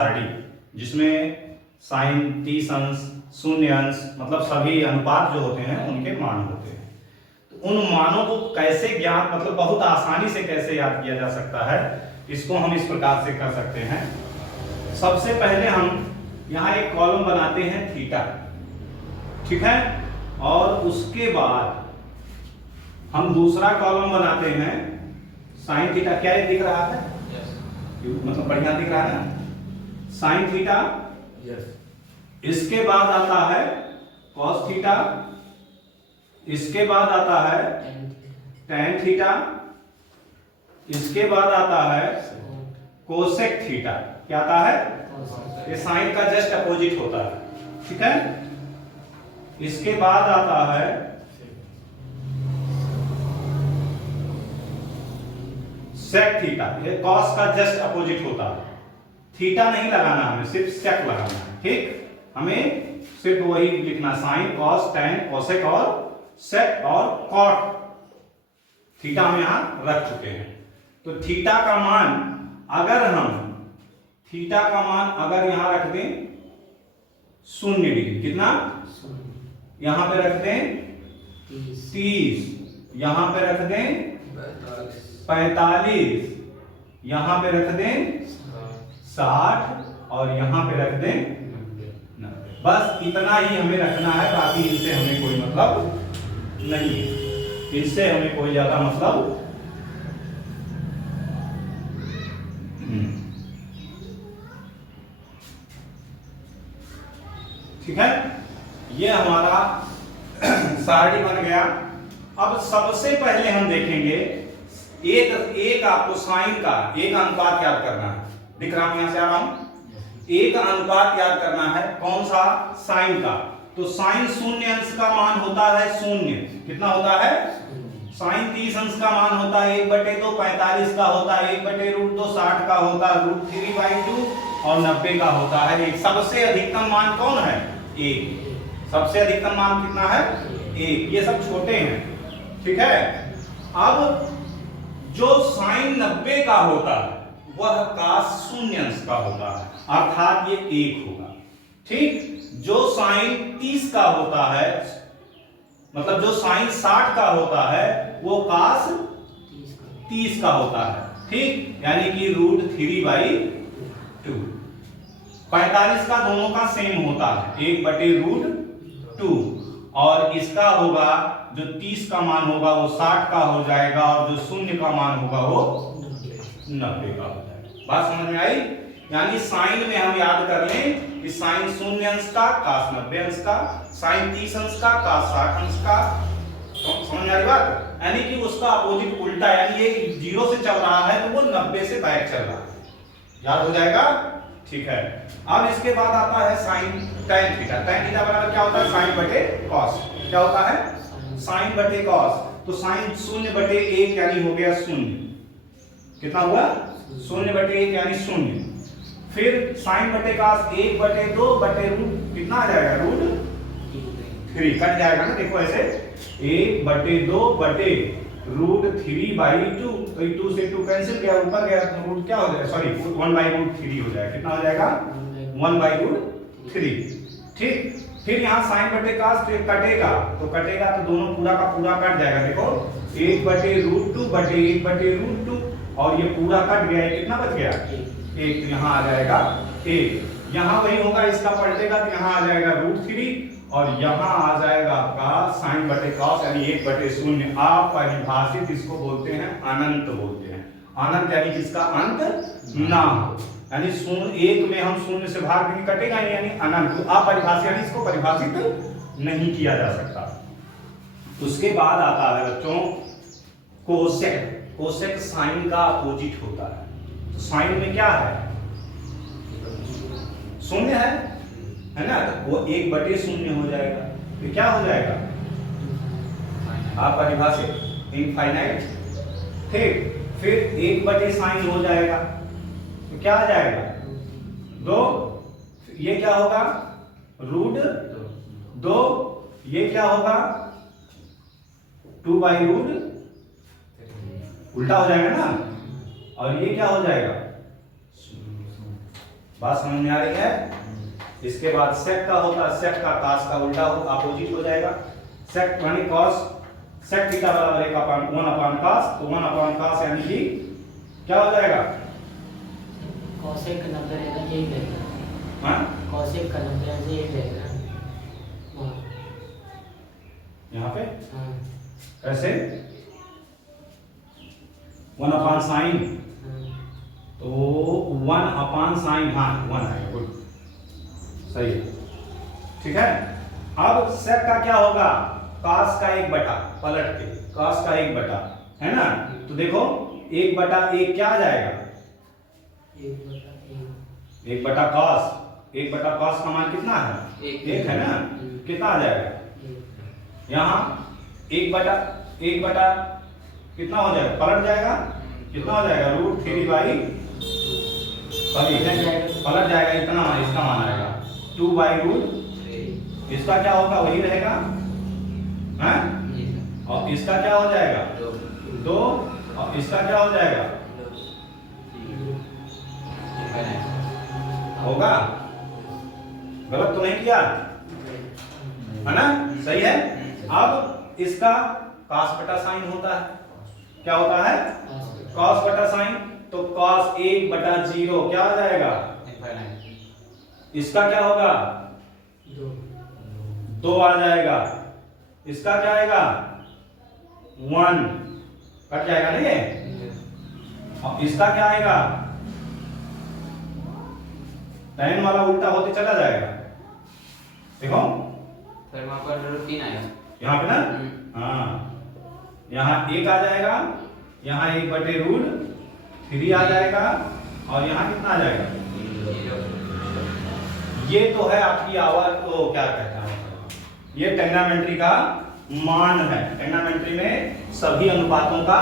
जिसमें साइन 30 अंश, 0 अंश, मतलब सभी अनुपात जो होते हैं उनके मान होते हैं। तो उन मानों को कैसे ज्ञात, मतलब बहुत आसानी से कैसे याद किया जा सकता है, इसको हम इस प्रकार से कर सकते हैं। सबसे पहले हम यहाँ एक कॉलम बनाते हैं थीटा, ठीक है, और उसके बाद हम दूसरा कॉलम बनाते हैं साइन थीटा। क्या ये दिख रहा है? मतलब बढ़िया दिख रहा है ना, साइन थीटा। इसके बाद आता है कॉस थीटा, इसके बाद आता है टैन थीटा, इसके बाद आता है कोसेक थीटा। क्या आता है? ये साइन का जस्ट अपोजिट होता है, ठीक है। इसके बाद आता है सेक थीटा, ये कॉस का जस्ट अपोजिट होता है। थीटा नहीं लगाना हमें, सिर्फ सेक लगाना है, ठीक। हमें सिर्फ वही लिखना, साइन, कॉस, टैन, कोसेक और सेक और कॉट। थीटा हम यहां रख चुके हैं। तो थीटा का मान अगर यहां रख दें 0 डिग्री, कितना? यहां पे रख दें 30, यहां पे रख दें 45, यहां पे रख दें 60 और यहां पे रख दें 90। बस इतना ही हमें रखना है, बाकी इनसे हमें कोई मतलब नहीं है, इनसे हमें कोई ज्यादा मतलब ठीक है। ये हमारा सारणी बन गया। अब सबसे पहले हम देखेंगे एक आपको साइन का एक अनुपात याद करना है। दिख रहा हूं, यहां से आ रहा हूं। एक अनुपात याद करना है, कौन सा? साइन का। तो साइन 0 अंश का मान होता है 0, कितना होता है? साइन 30 अंश का मान होता है 1/2, 45 का होता है 1/√2, 60 का होता है √3/2 और 90 का होता है 1। सबसे अधिकतम मान कौन है? 1। सबसे अधिकतम मान कितना है? 1। ये सब छोटे हैं, ठीक है। अब जो साइन 90 का होता है वह cos 0 अंश का होता है, अर्थात ये 1 होगा, ठीक। जो साइन 30 का होता है, मतलब जो साइन 60 का होता है वो cos 30 का होता है, ठीक, यानी कि √3/2। 45 का दोनों का सेम होता है 1/√2, और इसका होगा जो 30 का मान होगा वो 60 का हो जाएगा और जो 0 का मान होगा वो 90 का हो जाएगा। बात समझ में आई? यानी साइन में हम याद कर लें कि साइन 0 अंश का cos 90 अंश का, साइन 30 अंश का cos 60 अंश का। समझ में आ रही बात? यानी कि उसका अपोजिट उल्टा, यानी ये 0 से चल रहा है तो वो 90 से बैक चल रहा है। याद हो जाएगा? ठीक है। अब इसके बाद आता है sign tan theta. Tan theta बराबर क्या होता है? साइन बटे कॉस। क्या होता है? साइन बटे कॉस। तो साइन 0/1 यानी हो गया 0। कितना हुआ? 0/1 यानी 0। फिर साइन बटे कॉस 1/2/√, कितना आ जाएगा? √3। कट जाएगा ना, देखो ऐसे 1/2/√3/2। तो 2 से 2 कैंसिल गया, ऊपर गया तो रूट क्या हो जाएगा? सॉरी 1/√3 हो जाएगा। कितना हो जाएगा? 1/√3, ठीक। फिर यहाँ साइन बटे कॉस कटेगा, तो दोनों पूरा का पूरा कट जाएगा। देखो 1/√2/1/√2 और ये पूरा कट गया, कितना बच गया? 1। तो यहाँ आ जाएगा 1। यहाँ वही होगा, इसका पलटेगा तो यहाँ आ जाएगा √3 और यहाँ आ जाएगा आपका साइन बटे कॉस यानी 1/0। आप परिभाषित इसको बोलते हैं अनंत बोलते हैं। अनंत यानी जिसका अंत ना हो, यानी 1 में हम 0 से भाग नहीं कटेगा, यानी अनंत। आप परिभाषित, यानी इसको परिभाषित नहीं किया जा सकता। उसके बाद आता है बच्चों कोसेक। कोसेक साइन का अपोजिट होता है। तो साइन में क्या है? 0 है ना, तो वो 1/0 हो जाएगा। तो क्या हो जाएगा? आप परिभाषित इनफाइनाइट, ठीक। फिर 1/sin हो जाएगा, तो क्या आ जाएगा? 2। ये क्या होगा? √2। ये क्या होगा? 2/√, उल्टा हो जाएगा ना। और ये क्या हो जाएगा? बात समझ में आ रही है? इसके बाद सेक का होता है, सेक का कास का उल्टा हो अपोजिट हो जाएगा। सेक यानी कॉस, सेक थीटा बराबर 1 अपान कास, तो 1 अपान कास यानी कि क्या हो जाएगा? कॉसेक का 90 रहेगा, यही रहेगा। हाँ, कॉसेक का 90 यही रहेगा। यहाँ पे हाँ कैसे 1 अपान साइन, तो 1 अपान साइन, हाँ 1 आएगा, गुड, सही है, ठीक है। अब सेक का क्या होगा? कास का 1 बटा, पलट के कास का 1 बटा, है ना? तो देखो 1/1 क्या आ जाएगा? 1/1 कास, 1 बटा कास का मान कितना है? 1 है ना? कितना आ जाएगा? यहाँ 1/1 कितना हो जाएगा? पलट जाएगा, कितना हो जाएगा? √3 पलट जाएगा, इतना इसका मान आएगा 2/√3। इसका क्या होगा? वही रहेगा, हैं? और इसका क्या हो जाएगा? 2, और इसका क्या हो जाएगा? होगा? गलत तो नहीं किया, है ना? सही है। अब इसका cos बटा साइन होता है, क्या होता है? cos बटा साइन, तो cos 1/0 क्या आ जाएगा? इसका क्या होगा? 2 आ जाएगा। इसका क्या आएगा? 1 कट जाएगा नहीं है? अब इसका क्या आएगा? tan वाला उल्टा होते चला जाएगा, देखो फिर वहां पर √3 आएगा यहाँ पे ना, हाँ यहाँ 1 आ जाएगा, यहाँ 1/√3 आ जाएगा, और यहाँ कितना आ जाएगा? ये तो है आपकी आवाज को क्या कहता है, ये ट्रिग्नोमेट्री का मान है। ट्रिग्नोमेट्री में सभी अनुपातों का